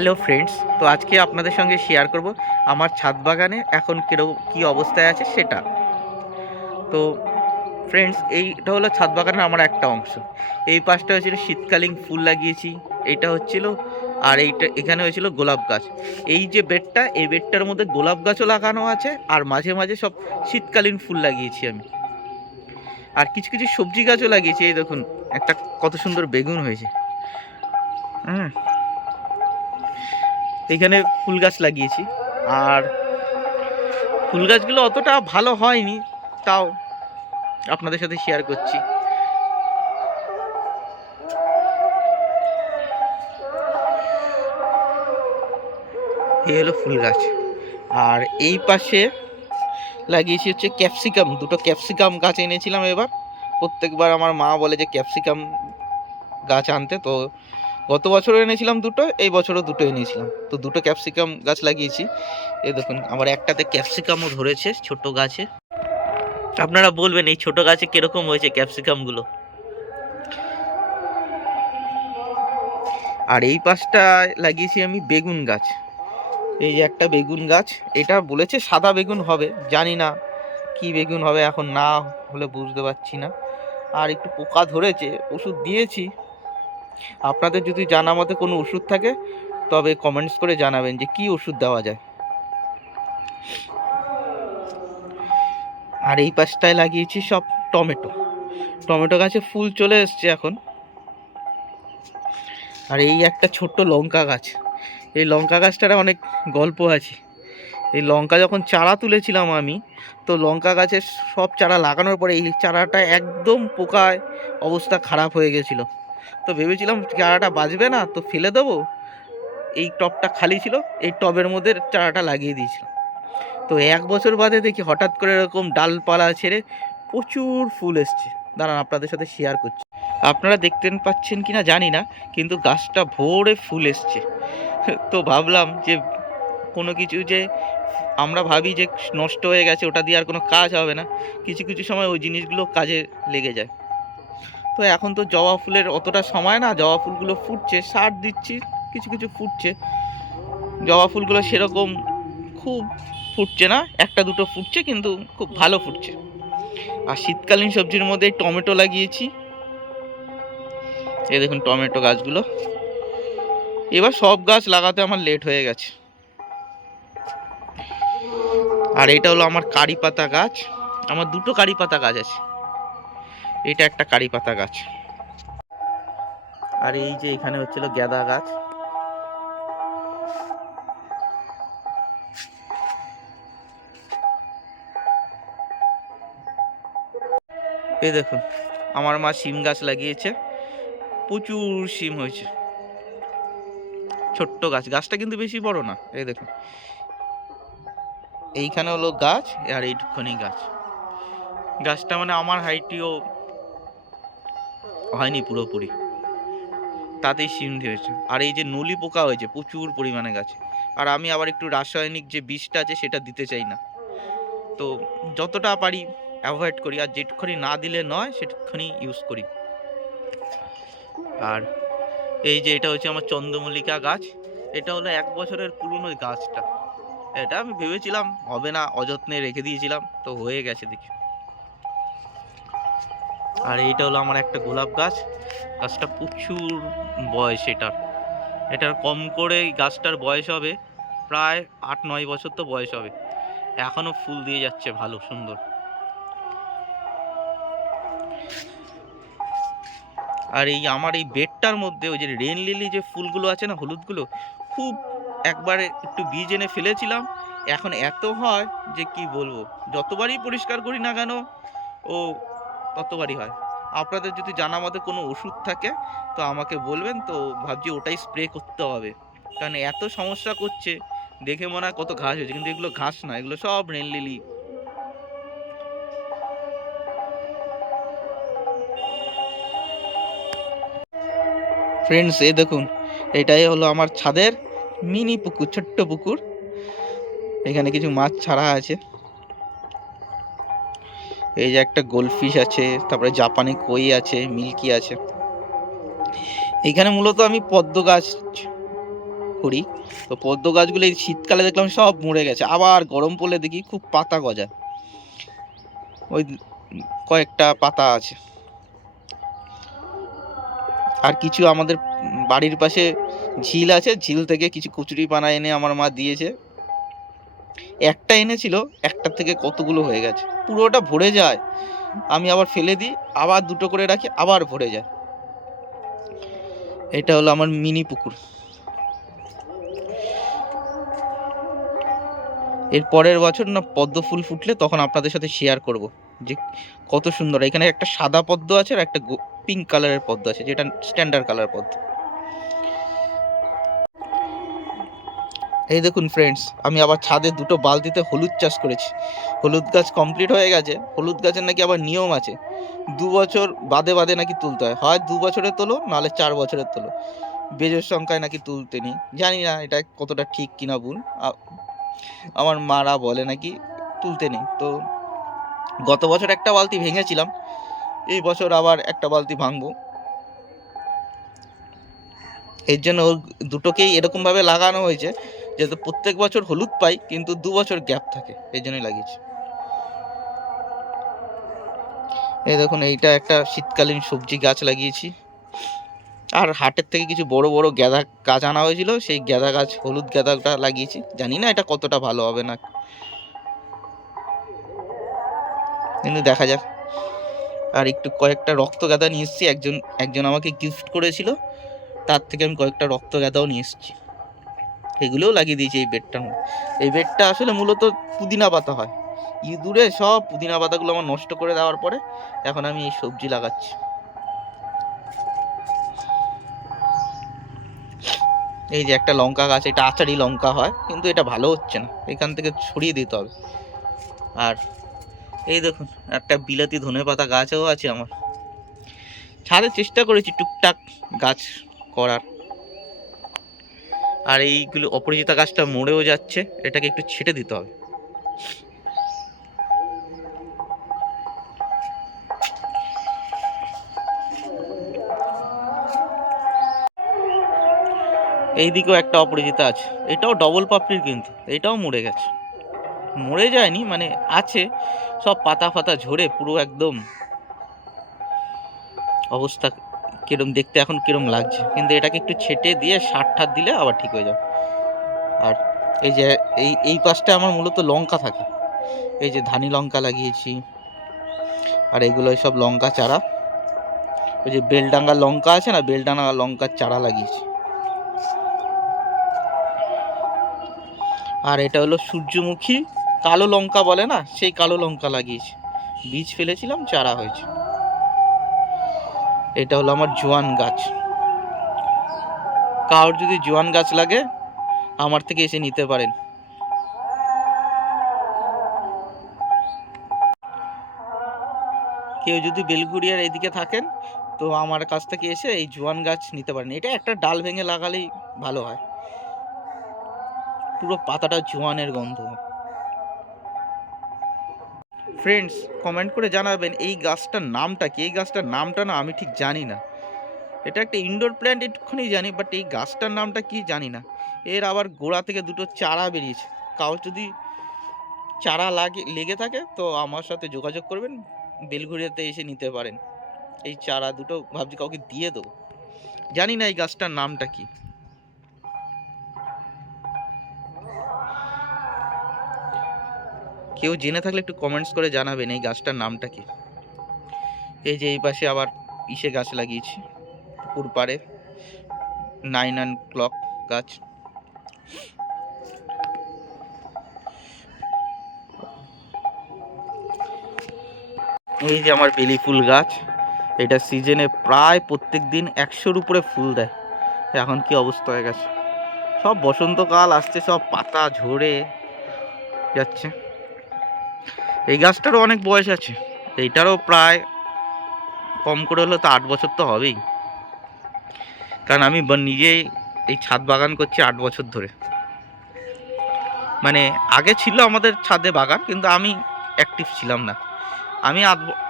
Hello friends, তো আজকে আপনাদের সঙ্গে শেয়ার করব আমার ছাদ বাগানে এখন কী অবস্থায় আছে সেটা। তো ফ্রেন্ডস, এইটা হলো ছাদ বাগানের আমার একটা অংশ। এই পাশটা হচ্ছিল শীতকালীন ফুল লাগিয়েছি, এইটা হচ্ছিল, আর এখানে হয়েছিল গোলাপ গাছ। এই যে বেডটা, এই বেডটার মধ্যে গোলাপ গাছও লাগানো আছে, আর মাঝে মাঝে সব শীতকালীন ফুল লাগিয়েছি আমি। আর কিছু কিছু সবজি গাছও লাগিয়েছি। এই দেখুন, একটা কত সুন্দর বেগুন হয়েছে। হুম, এখানে ফুল গাছ লাগিয়েছি। আর ফুল গাছগুলো অতটা ভালো হয়নি, তাও আপনাদের সাথে শেয়ার করছি। এই হলো ফুল গাছ। আর এই পাশে লাগিয়েছি হচ্ছে ক্যাপসিকাম, দুটো ক্যাপসিকাম গাছ এনেছিলাম এবার। প্রত্যেকবার আমার মা বলে যে ক্যাপসিকাম গাছ আনতে, তো গত বছরও এনেছিলাম দুটো, এই বছরও দুটো এনেছিলাম, তো দুটো ক্যাপসিকাম গাছ লাগিয়েছি। এই দেখুন, আমার একটাতে ক্যাপসিকামও ধরেছে ছোট গাছে। আপনারা বলবেন এই ছোট গাছে কিরকম হয়েছে ক্যাপসিকামগুলো। আর এই পাশটা লাগিয়েছি আমি বেগুন গাছ। এই যে একটা বেগুন গাছ, এটা বলেছে সাদা বেগুন হবে, জানি না কি বেগুন হবে, এখন না হলে বুঝতে পারছি না। আর একটু পোকা ধরেছে, ওষুধ দিয়েছি। আপনাদের যদি জানা মতে কোনো ওষুধ থাকে তবে কমেন্টস করে জানাবেন যে কি ওষুধ দেওয়া যায়। আর এই পাশটায় লাগিয়েছি সব টমেটো। টমেটো গাছে ফুল চলে এসছে এখন। আর এই একটা ছোট্ট লঙ্কা গাছ। এই লঙ্কা গাছটার অনেক গল্প আছে। এই লঙ্কা যখন চারা তুলেছিলাম আমি, তো লঙ্কা গাছের সব চারা লাগানোর পরে এই চারাটা একদম পোকায় অবস্থা খারাপ হয়ে গেছিলো। তো ভেবেছিলাম চারাটা বাঁচবে না, তো ফেলে দেবো। এই টবটা খালি ছিল, এই টবের মধ্যে চারাটা লাগিয়ে দিয়েছিলাম। তো 1 বছর বাদে দেখি হঠাৎ করে এরকম ডালপালা ছেড়ে প্রচুর ফুল এসছে। দাঁড়ান, আপনাদের সাথে শেয়ার করছি। আপনারা দেখতে পাচ্ছেন কি না জানি না, কিন্তু গাছটা ভরে ফুল এসছে। তো ভাবলাম যে কোনো কিছু যে আমরা ভাবি যে নষ্ট হয়ে গেছে, ওটা দিয়ে আর কোনো কাজ হবে না, কিছু কিছু সময় ওই জিনিসগুলো কাজে লেগে যায়। তো এখন তো জবা ফুলের অতটা সময় না, জবা ফুলগুলো ফুটছে, সার দিচ্ছি, কিছু কিছু ফুটছে। জবা ফুলগুলো সেরকম খুব ফুটছে না, একটা দুটো ফুটছে, কিন্তু খুব ভালো ফুটছে। আর শীতকালীন সবজির মধ্যে টমেটো লাগিয়েছি। এই দেখুন টমেটো গাছগুলো। এবার সব গাছ লাগাতে আমার লেট হয়ে গেছে। আর এটা হলো আমার কারি পাতা গাছ। আমার দুটো কারি পাতা গাছ আছে, এটা একটা কারি পাতা গাছ। আর এই যে এখানে হচ্ছিল গাঁদা গাছ। এই দেখুন, আমার মা শিম গাছ লাগিয়েছে, প্রচুর শিম হয়েছে। ছোট্ট গাছ, গাছটা কিন্তু বেশি বড় না। এই দেখুন, এইখানে হলো গাছ, আর এইটুখানি গাছ। গাছটা মানে আমার হাইটিও হয়নি পুরোপুরি, তাতেই শিম হয়েছে। আর এই যে নলি পোকা হয়েছে প্রচুর পরিমাণে গাছে। আর আমি আবার একটু রাসায়নিক যে বিষটা আছে সেটা দিতে চাই না, তো যতটা পারি অ্যাভয়েড করি, আর যেটুখানি না দিলে নয় সেটুখানি ইউজ করি। আর এই যে এটা হচ্ছে আমার চন্দ্রমল্লিকা গাছ। এটা হলো 1 বছরের পুরনো গাছটা। এটা আমি ভেবেছিলাম হবে না, অযত্নে রেখে দিয়েছিলাম, তো হয়ে গেছে দেখি। আর এইটা হলো আমার একটা গোলাপ গাছ। গাছটা প্রচুর বয়স এটার। এটার কম করে গাছটার বয়স হবে প্রায় 8-9 বছর তো বয়স হবে, এখনো ফুল দিয়ে যাচ্ছে ভালো সুন্দর। আর এই আমার এই বেডটার মধ্যে ওই যে রেন লিলি যে ফুলগুলো আছে না, হলুদগুলো, খুব একবারে একটু বীজ এনে ফেলেছিলাম, এখন এত হয় যে কি বলবো। যতবারই পরিষ্কার করি না কেন ও ততবারই হয়। আপনাদের যদি জানা মতে কোনো ওষুধ থাকে তো আমাকে বলবেন, তো ভাবছি ওটাই স্প্রে করতে হবে, কারণ এত সমস্যা করছে। দেখে মনে হয় কত ঘাস হয়েছে, কিন্তু এগুলো ঘাস না, এগুলো সব রেন লিলি। ফ্রেন্ডস, এই দেখুন, এটাই হলো আমার ছাদের মিনি পুকুর, ছোট্ট পুকুর। এখানে কিছু মাছ ছাড়া আছে। এই যে একটা গোলফিশ আছে, তারপরে জাপানি কই আছে, মিল্কি আছে। এখানে মূলত আমি পদ্ম গাছ করি। তো পদ্ম গাছগুলো এই শীতকালে দেখলাম সব মরে গেছে, আবার গরম পড়লে দেখি খুব পাতা গজায়, ওই কয়েকটা পাতা আছে। আর কিছু আমাদের বাড়ির পাশে ঝিল আছে, ঝিল থেকে কিছু কচুরি পানা এনে আমার মা দিয়েছে। একটা এনেছিল, একটার থেকে কতগুলো হয়ে গেছে, পুরোটা ভরে যায়, আমি আবার ফেলে দিই, আবার দুটো করে রাখি, আবার ভরে যায়। এটা হলো আমার মিনি পুকুর। এর পরের বছর না পদ্ম ফুল ফুটলে তখন আপনাদের সাথে শেয়ার করব যে কত সুন্দর। এখানে একটা সাদা পদ্ম আছে আর একটা পিঙ্ক কালারের পদ্ম আছে, যেটা স্ট্যান্ডার্ড কালার পদ্ম। এই দেখুন ফ্রেন্ডস, আমি আবার ছাদে দুটো বালতিতে হলুদ চাষ করেছি। হলুদ গাছ কমপ্লিট হয়ে গেছে। হলুদ গাছের নাকি আবার নিয়ম আছে, 2 বছর বাদে বাদে নাকি তুলতে হয়, হয় 2 বছরের তোলো, নাহলে 4 বছরের তোলো। বেজোর সংখ্যায় নাকি তুলতে নেই, জানি না এটা কতটা ঠিক কিনা ভুল। আমার মারা বলে নাকি তুলতে নেই। তো গত বছর একটা বালতি ভেঙেছিলাম, এই বছর আবার একটা বালতি ভাঙবো। এর জন্য ওর দুটোকেই এরকমভাবে লাগানো হয়েছে যাতে প্রত্যেক বছর হলুদ পাই, কিন্তু 2 বছর গ্যাপ থাকে, এই জন্যই লাগিয়েছি। এই দেখুন, এইটা একটা শীতকালীন সবজি গাছ লাগিয়েছি। আর হাটের থেকে কিছু বড় বড় গাঁদা গাছ আনা হয়েছিল, সেই গাঁদা গাছ, হলুদ গাঁদাটা লাগিয়েছি। জানি না এটা কতটা ভালো হবে না, কিন্তু দেখা যাক। আর একটু কয়েকটা রক্ত গাঁদা নিয়ে এসেছি, একজন আমাকে গিফট করেছিল, তার থেকে আমি কয়েকটা রক্ত গাঁদাও নিয়ে এসেছি, এগুলোও লাগিয়ে দিয়েছি এই বেডটার মধ্যে। এই বেডটা আসলে মূলত পুদিনা পাতা হয়, ইঁদুরে সব পুদিনা পাতাগুলো আমার নষ্ট করে দেওয়ার পরে এখন আমি এই সবজি লাগাচ্ছি। এই যে একটা লঙ্কা গাছ, এটা আচারি লঙ্কা হয়, কিন্তু এটা ভালো হচ্ছে না, এখান থেকে ছড়িয়ে দিতে হবে। আর এই দেখুন, একটা বিলাতি ধনেপাতা গাছও আছে আমার ছাদে, চেষ্টা করেছি টুকটাক গাছ করার। আর এইগুলো অপরাজিতা গাছটা মরেও যাচ্ছে, এটাকে একটু ছেটে দিতে হবে। এই দিকেও একটা অপরাজিতা আছে, এটাও ডবল পাপড়ির, কিন্তু এটাও মরে গেছে। মরে যায়নি মানে আছে, সব পাতা ফাতা ঝরে পুরো একদম অবস্থা কিরম দেখতে এখন কিরম লাগছে, কিন্তু এটাকে একটু ছেটে দিয়ে সার ঠার দিলে আবার ঠিক হয়ে যাবে। আর এই যে এই পাশটা আমার মূলত লঙ্কা থাকে, এই যে ধানি লঙ্কা লাগিয়েছি, আর এগুলো সব লঙ্কা চারা। ওই যে বেলডাঙ্গা লঙ্কা আছে না, বেলডাঙ্গা লঙ্কার চারা লাগিয়েছি। আর এটা হলো সূর্যমুখী কালো লঙ্কা বলে না, সেই কালো লঙ্কা লাগিয়েছি, বীজ ফেলেছিলাম, চারা হয়েছে। এটা হলো আমার জোয়ান গাছ, কারোর যদি জোয়ান গাছ লাগে আমার থেকে এসে নিতে পারেন। কেউ যদি বেলঘুরিয়ার এইদিকে থাকেন তো আমার কাছ থেকে এসে এই জোয়ান গাছ নিতে পারেন। এটা একটা ডাল ভেঙে লাগালেই ভালো হয়, পুরো পাতাটা জোয়ানের গন্ধ। ফ্রেন্ডস, কমেন্ট করে জানাবেন এই গাছটার নামটা কি। এই গাছটার নামটা না আমি ঠিক জানি না, এটা একটা ইনডোর প্ল্যান্ট একটুখানি জানি, বাট এই গাছটার নামটা কি জানি না। এর আবার গোড়া থেকে দুটো চারা বেরিয়েছে, কারোর যদি চারা লেগে থাকে তো আমার সাথে যোগাযোগ করবেন, বেলঘুরিয়াতে এসে নিতে পারেন। এই চারা দুটো ভাবছি কাউকে দিয়ে দেবো, জানি না এই গাছটার নামটা কি। কেউ জেনে থাকলে একটু কমেন্টস করে জানাবেন এই গাছটার নামটা কি। এই যে এই পাশে আবার ইসে গাছ লাগিয়েছি, পুকুর পাড়ে 9 ক্লক গাছ। এই যে আমার বেলি ফুল গাছ, এটা সিজনে প্রায় প্রত্যেক দিন 100-র উপরে ফুল দেয়। এখন কি অবস্থা হয়ে গেছে, সব বসন্তকাল আসছে, সব পাতা ঝরে যাচ্ছে। এই গাছটারও অনেক বয়স আছে, এইটারও প্রায় কম করে হলো তো 8 বছর তো হবেই, কারণ আমি নিজেই এই ছাদ বাগান করছি 8 বছর ধরে। মানে আগে ছিল আমাদের ছাদে বাগান, কিন্তু আমি অ্যাক্টিভ ছিলাম না। আমি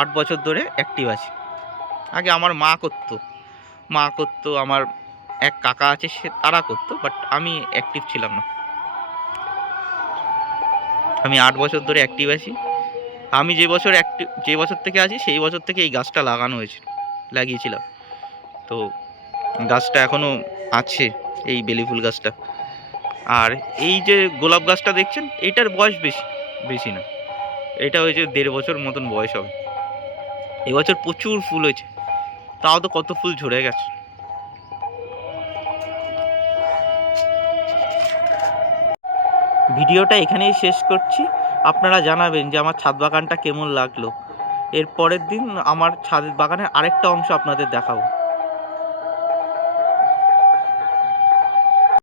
8 বছর ধরে অ্যাক্টিভ আছি। আগে আমার মা করতো, আমার এক কাকা আছে, সে তারা করতো, বাট আমি অ্যাক্টিভ ছিলাম না। আমি 8 বছর ধরে অ্যাক্টিভ আছি। আমি যে বছর থেকে আছি সেই বছর থেকে এই গাছটা লাগানো হয়েছিল, লাগিয়েছিলাম। তো গাছটা এখনো আছে, এই বেলি ফুল গাছটা। আর এই যে গোলাপ গাছটা দেখছেন, এটার বয়স বেশি বেশি না, এটা হয়েছে 1.5 বছর মতন বয়স হবে। এবছর প্রচুর ফুল হয়েছে, তাও তো কত ফুল ঝরে গেছে। ভিডিওটা এখানেই শেষ করছি। আপনারা জানাবেন যে আমার ছাদ বাগানটা কেমন লাগলো। এর পরের দিন আমার ছাদ বাগানের আরেকটা অংশ আপনাদের দেখাবো।